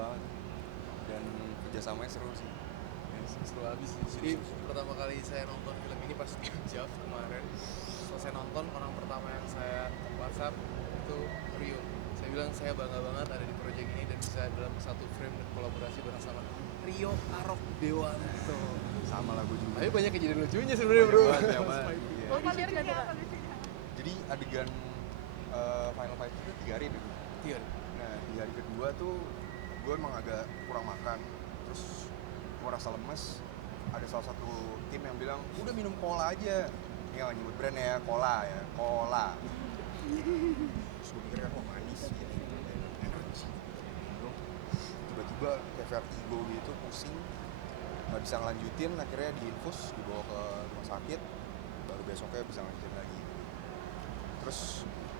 banget dan kerjasamanya seru sih. Seru abis. Jadi pertama kali saya nonton film ini pas di JAV kemarin, selesai nonton orang pertama yang saya WhatsApp itu Rio. Saya bilang saya bangga banget ada di proyek ini dan bisa dalam satu frame dan kolaborasi bareng sama Rio Arok Dewanto. Sama lah gue juga. Tapi banyak kejadian lucunya sebenarnya bro. Banyak. Oh, share nggak apa? Jadi adegan final fight itu 3 hari nih. Iya. Nah di hari kedua tuh gue emang agak kurang makan, terus gue rasa lemes. Ada salah satu tim yang bilang udah minum cola aja, ini nggak nyebut brand ya, cola. Terus gue pikir kan manis gitu, energi. Tiba-tiba kayak vertigo gitu, pusing, nggak bisa ngelanjutin, akhirnya diinfus, dibawa ke rumah sakit, baru besoknya bisa lanjutin lagi. Terus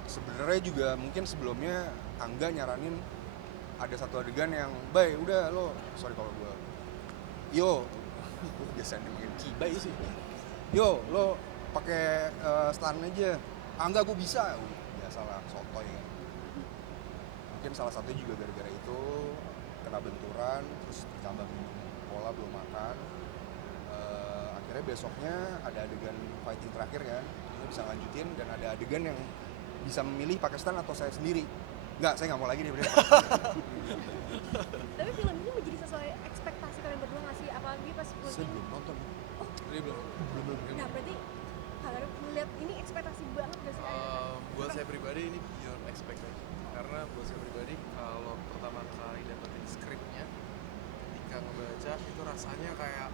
sebenarnya juga mungkin sebelumnya Angga nyaranin ada satu adegan yang, "Bay, udah lo, sorry kalau gue biasanya main Cibai sih. Yo, lo pakai stand aja. Angga gue bisa." Biasalah sotoy kan. Mungkin salah satunya juga gara-gara itu kena benturan, terus ditambah minum cola belum makan. Akhirnya besoknya ada adegan fighting terakhir kan, kita bisa lanjutin dan ada adegan yang bisa memilih pakai stand atau saya sendiri. Enggak, saya nggak mau lagi deh. Tapi film ini menjadi sesuai ekspektasi kalian berdua nggak sih? Apalagi pas Saya closing. belum nonton. Jadi belum. Nah berarti kalian melihat ini ekspektasi banget gak sih? Buat saya pribadi ini beyond expectation. Karena buat saya pribadi kalau pertama kali dapetin skripnya, ketika ngebaca itu rasanya kayak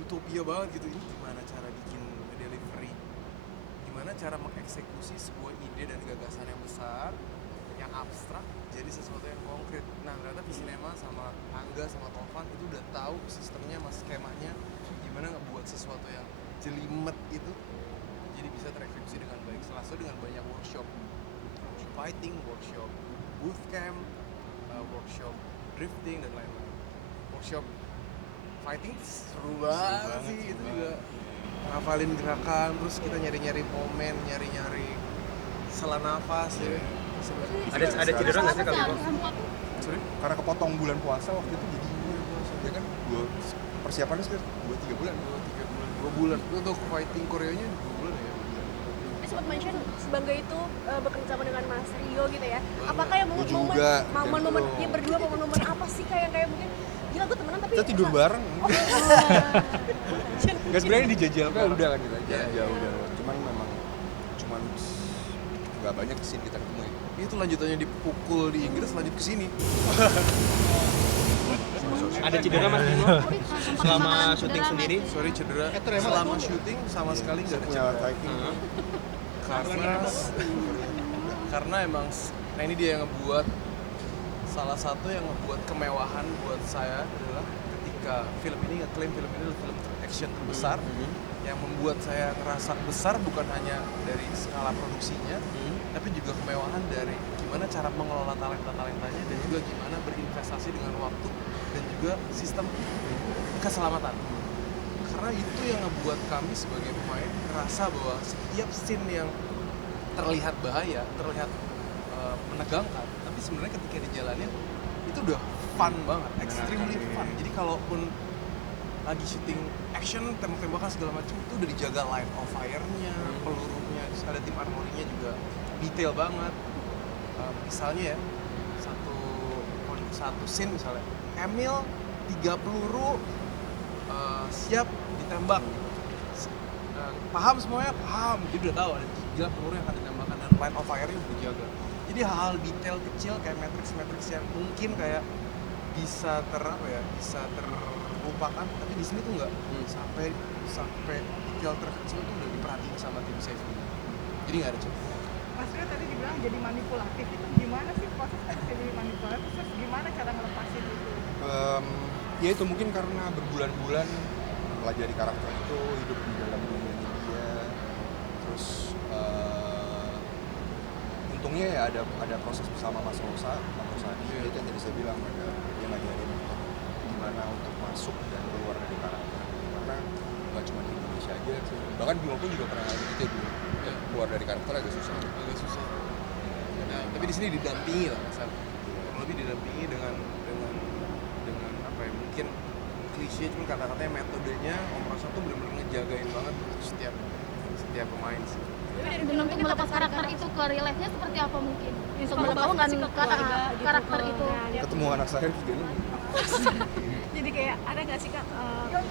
utopia banget gitu. Ini gimana cara bikin delivery, gimana cara mengeksekusi sebuah ide dan gagasan yang besar, yang abstrak jadi sesuatu yang konkret. Nah ternyata Visinema sama Angga sama Tovan itu udah tahu sistemnya, mas skemanya gimana ngebuat sesuatu yang jelimet itu jadi bisa tereksekusi dengan baik. Salah satu dengan banyak workshop fighting, workshop bootcamp, workshop drifting dan lain-lain. Workshop fighting seru banget sih, itu juga ngafalin gerakan, terus kita nyari-nyari momen, nyari-nyari sela nafas ya. Ada cedera nggak sih kalau itu? Sorry? Karena kepotong bulan puasa waktu itu jadi puasa. Ya kan gua persiapannya sekitar 2-3 bulan. 2 bulan. Itu untuk fighting koreonya 2 bulan ya. Sempat mention sebangga itu bekerja sama dengan Mas Rio gitu ya. Apakah yang Gua momen-momen juga, momen-momen gitu. ya berdua momen-momen apa sih kayak mungkin gila gue temenan tapi Kita tidur bareng. Oh, Enggak sebenarnya dijajalkan udah kan kita Iya, jauh udah. Cuman memang nggak banyak scene kita ketemu ya. Itu lanjutannya dipukul di Inggris, lanjut ke sini. Ada cedera Mas Bimo selama syuting sendiri? Sorry cedera. Selama syuting sama sekali nggak ada Punya cedera. fighting. Karena emang nah ini dia yang ngebuat, salah satu yang ngebuat kemewahan buat saya adalah ketika film ini ngeklaim film ini adalah film action terbesar, yang membuat saya ngerasa besar bukan hanya dari skala produksinya, tapi juga kemewahan dari gimana cara mengelola talenta-talentanya dan juga gimana berinvestasi dengan waktu dan juga sistem keselamatan. Karena itu yang ngebuat kami sebagai pemain ngerasa bahwa setiap scene yang terlihat bahaya, terlihat menegangkan, tapi sebenarnya ketika dijalanin itu udah fun banget, extremely fun. Jadi kalaupun lagi syuting action, tembak-tembakan segala macam itu udah dijaga line of fire-nya, pelurunya, terus ada tim armorinya juga detail banget. Misalnya ya, satu scene misalnya, Emil 3 peluru siap ditembak. Paham semuanya? Paham. Dia udah tahu ada 3 peluru yang akan ditembakkan dan line of fire-nya udah dijaga. Jadi hal-hal detail kecil kayak matrix yang mungkin kayak bisa terlupakan, tapi di sini tuh enggak. Sampai detail terkecil tuh udah diperhatiin sama tim safety. Jadi nggak ada cepat. Mas Rio tadi dibilang jadi manipulatif, itu gimana sih prosesnya bisa jadi manipulatif, terus gimana cara ngelepasin itu? Ya itu mungkin karena berbulan-bulan pelajari karakter itu, hidup di dalam dunianya dia. Terus untungnya ya ada proses bersama Mas Rosadi. Itu yang tadi saya bilang, dia ngajarin gimana untuk masuk dan keluar dari karakter. Karena nggak cuma di Indonesia aja sih. Bahkan Bimo pun juga pernah ngalamin itu ya dulu. Keluar dari karakter agak susah. Nah, tapi di sini didampingi lah Mas. lebih didampingi dengan apa ya, mungkin klise cuman kata-katanya, metodenya Om Rasa tuh benar-benar ngejagain banget untuk setiap pemain sih. Dan untuk melepas karakter itu ke real life-nya seperti apa mungkin? Untuk Sama melepaskan sikap keluarga gitu karakter ke- itu. Nah, Ketemu anak saya juga nih. jadi kayak ada nggak sih kak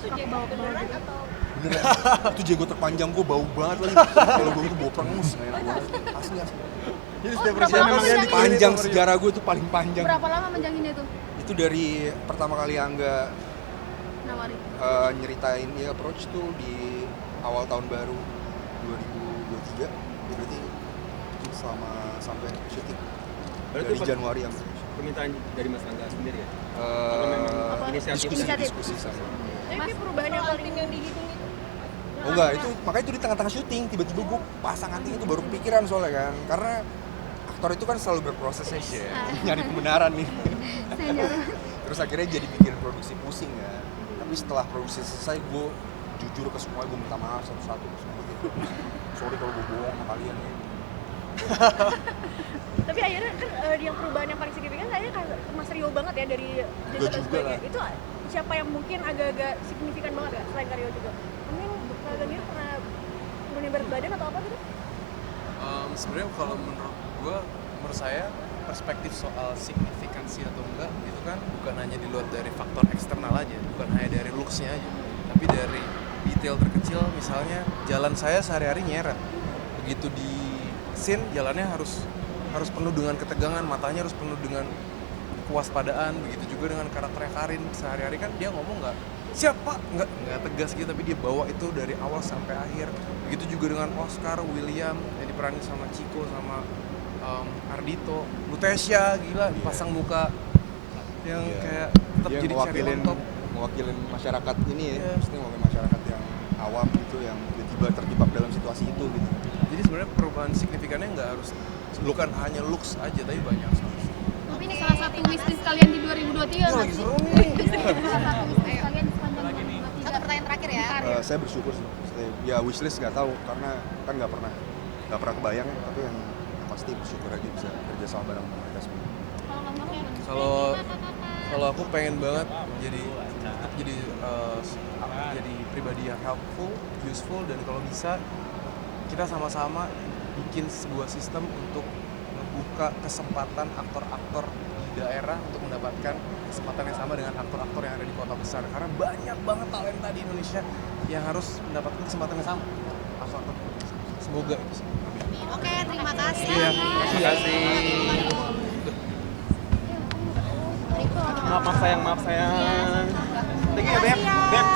pakai bawa ke bawah gitu? Beneran, itu jago terpanjang gue bau banget lagi. Kalau gue itu bau perengus, nggak enak banget. Asli. Jadi setiap berapa presiden lama memang menjangin? dibikin Panjang itu, sejarah gue itu paling panjang. Berapa lama menjanginnya itu? Itu dari pertama kali Angga Nawari. nyeritain ya approach tuh di awal tahun baru 2023. Ya berarti selama sampai syuting Berarti dari Januari sampai permintaan dari Mas Angga sendiri ya? eh, Inisiatif. diskusi sama. Tapi kayak perubahan yang paling yang dihitung itu. Oh enggak, itu makanya itu di tengah-tengah syuting tiba-tiba gue pasang anting itu baru kepikiran soalnya kan, karena aktor itu kan selalu berproses ya, nyari kebenaran nih. Terus akhirnya jadi bikin produksi pusing ya. Tapi setelah produksi selesai gue jujur ke semua, gue minta maaf satu-satu ke semua gitu. Sorry kalau gue bohong sama kalian ya. Tapi akhirnya kan yang perubahan yang paling signifikan kayaknya kan Mas Rio banget ya dari Juga jabatan juga sebagai- lah. itu siapa yang mungkin agak-agak signifikan banget ya selain Rio juga? Mungkin Kak Ganir pernah turunin berat badan atau apa gitu? Sebenarnya kalau menurut saya perspektif soal signifikansi atau enggak itu kan bukan hanya dilihat dari faktor eksternal aja, bukan hanya dari looks-nya aja, tapi dari detail terkecil. Misalnya jalan saya sehari-hari nyeret, begitu di scene jalannya harus penuh dengan ketegangan, matanya harus penuh dengan kewaspadaan. Begitu juga dengan karakternya Karin, sehari-hari kan dia ngomong nggak siapa, nggak tegas gitu, tapi dia bawa itu dari awal sampai akhir. Begitu juga dengan Oscar, William yang diperanin sama Chico sama Ardito, Lutesia, gila pasang muka yang Iya. kayak tetap Dia jadi cherry on top. mewakilin masyarakat ini ya, Iya. maksudnya mewakilin masyarakat yang awam gitu, yang tiba-tiba terjebak dalam situasi itu gitu. Jadi sebenarnya perubahan signifikannya nggak harus bukan hanya looks aja, tapi banyak soalnya. Tapi ini salah satu wishlist kalian di 2023 nggak Lagi sih? seru nih. Salah satu wishlist kalian di sepanjang 2023. Satu pertanyaan terakhir ya. Saya bersyukur sih. Maksudnya, ya wishlist nggak tahu karena kan nggak pernah kebayang ya, tapi yang pasti bersyukur aja bisa kerja sama bareng mereka semua. Kalau nggak mau gimana? Kalau aku pengen banget jadi jadi pribadi yang helpful, useful, dan kalau bisa kita sama-sama bikin sebuah sistem untuk membuka kesempatan aktor-aktor di daerah untuk mendapatkan kesempatan yang sama dengan aktor-aktor yang ada di kota besar, karena banyak banget talenta di Indonesia yang harus mendapatkan kesempatan yang sama. Aktor-aktor. Semoga itu sih. Oke, terima kasih. Iya, terima kasih. Maaf sayang. Thank you ya, Beb.